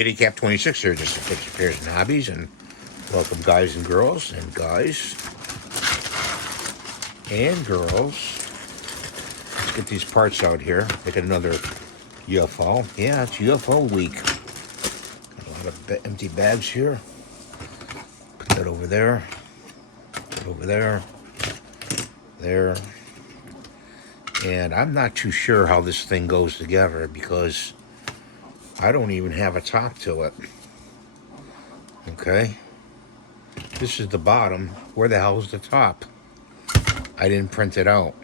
Handicap 26 here, just to fix repairs and hobbies, and welcome guys and girls, and guys and girls. Let's get these parts out here. Look at another UFO. Yeah, it's UFO week. Got a lot of empty bags here. Put that over there. Put it over there. There. And I'm not too sure how this thing goes together because I don't even have a top to it. Okay. This is the bottom. Where the hell is the top? I didn't print it out.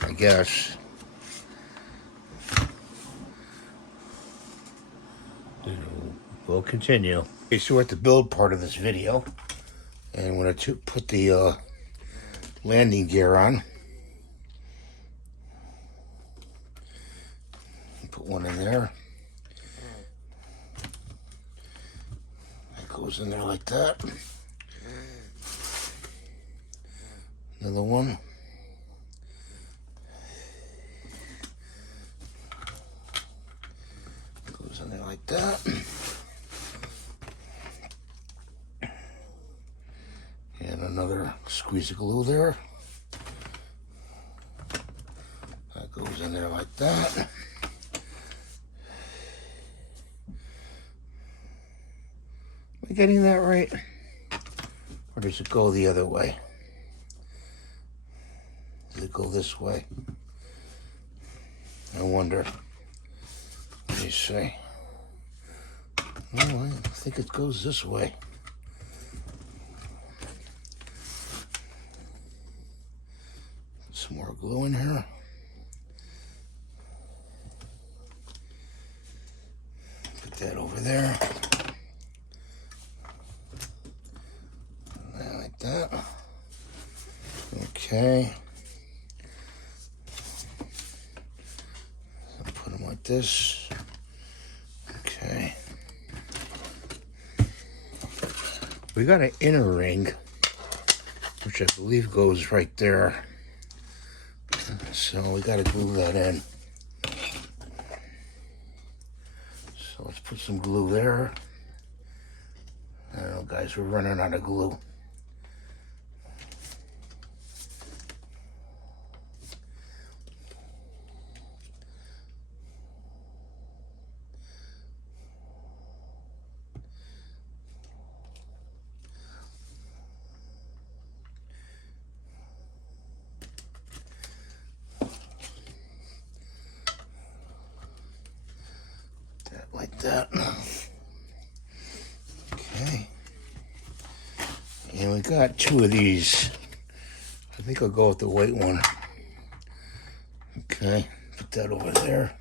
I guess. We'll continue. Okay, so we're at the build part of this video. And when I put the landing gear on, put one in there. It goes in there like that. Another one. Goes in there like that. And another squeeze of glue there. That goes in there like that. Am I getting that right? Or does it go the other way? Does it go this way? I wonder. Let me see. Oh, I think it goes this way. Some more glue in here. Put that over there. Like that. Okay. So put them like this. Okay. We got an inner ring, which I believe goes right there. So we got to glue that in. So let's put some glue there. I don't know, guys, we're running out of glue. Like that. Okay. And we got two of these. I think I'll go with the white one. Okay. Put that over there.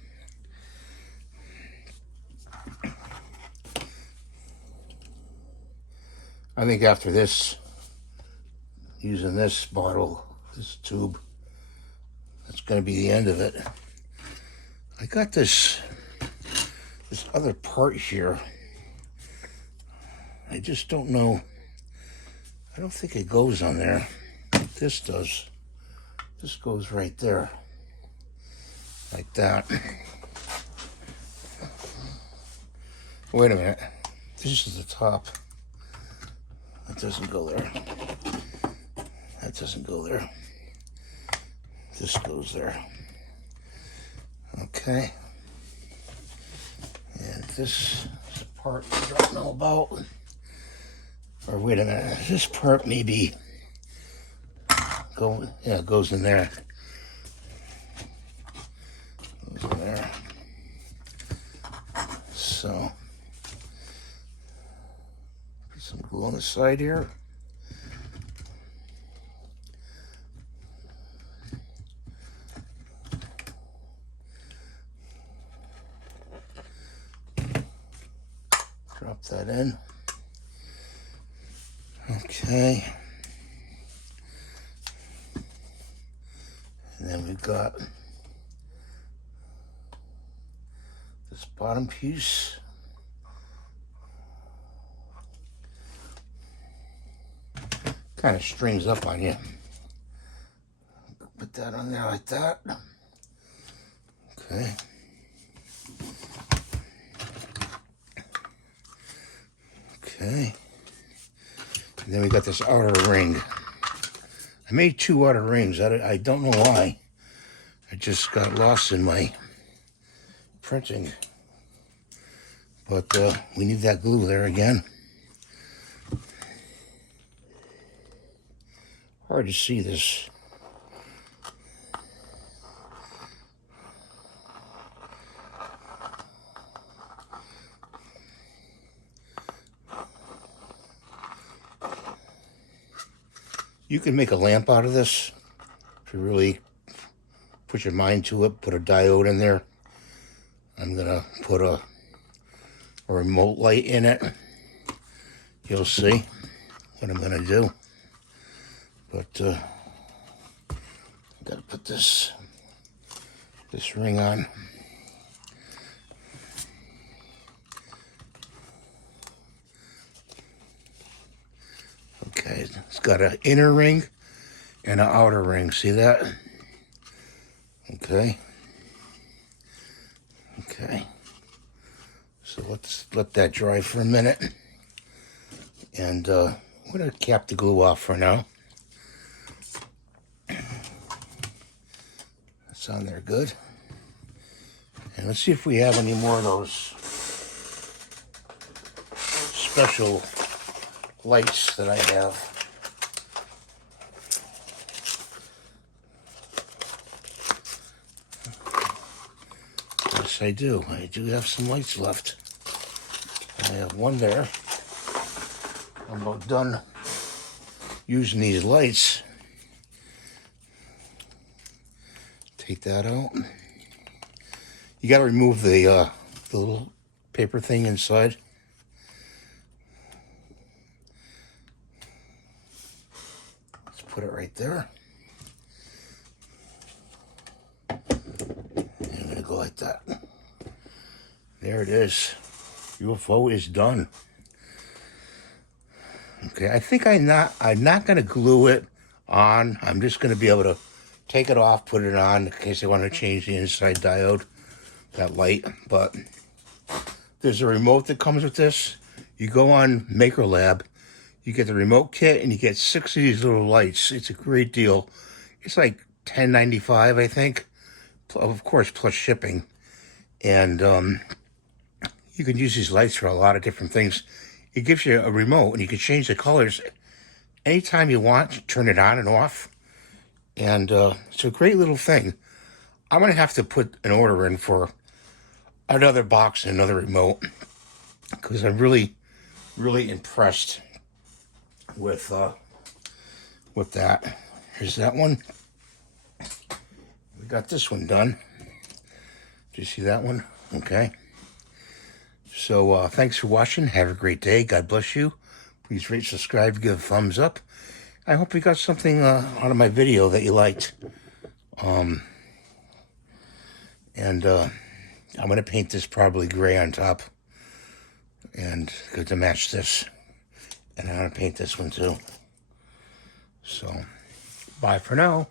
I think after this, using this bottle, this tube, that's going to be the end of it. I got this other part here. I just don't know. I don't think it goes on there. This does. This goes right there. Like that. Wait a minute. This is the top. That doesn't go there. That doesn't go there. This goes there. Okay. And this is a part I don't know about. Or wait a minute, this part maybe it goes in there. Goes in there. So put some glue on the side here. Drop that in. Okay. And then we've got this bottom piece. Kind of strings up on you. Put that on there like that. Okay. Okay. And then we got this outer ring. I made 2 outer rings. I don't know why. I just got lost in my printing. But we need that glue there again. Hard to see this. You can make a lamp out of this if you really put your mind to it. Put a diode in there. I'm gonna put a remote light in it. You'll see what I'm gonna do. But I gotta put this ring on. Okay, it's got an inner ring and an outer ring. See that? Okay. Okay. So let's let that dry for a minute. And I'm going to cap the glue off for now. That's on there good. And let's see if we have any more of those special lights that I have. Yes, I do. I do have some lights left. I have one there. I'm about done using these lights. Take that out. You got to remove the little paper thing inside. Let's put it right there. I'm gonna go like that. There it is. UFO is done. Okay, I think I'm not gonna glue it on. I'm just gonna be able to take it off, put it on in case I want to change the inside diode, that light. But there's a remote that comes with this. You go on Maker Lab, you get the remote kit, and you get 6 of these little lights. It's a great deal. It's like $10.95, I think. Of course, plus shipping. And you can use these lights for a lot of different things. It gives you a remote, and you can change the colors anytime you want. Turn it on and off. And it's a great little thing. I'm going to have to put an order in for another box and another remote, because I'm really, really impressed with that. Here's that one. We got this one done. Do you see that one? Okay. So thanks for watching. Have a great day. God bless you. Please rate, subscribe, give a thumbs up. I hope you got something out of my video that you liked. And I'm going to paint this probably gray on top, and good to match this. And I'm going to paint this one too. So, bye for now.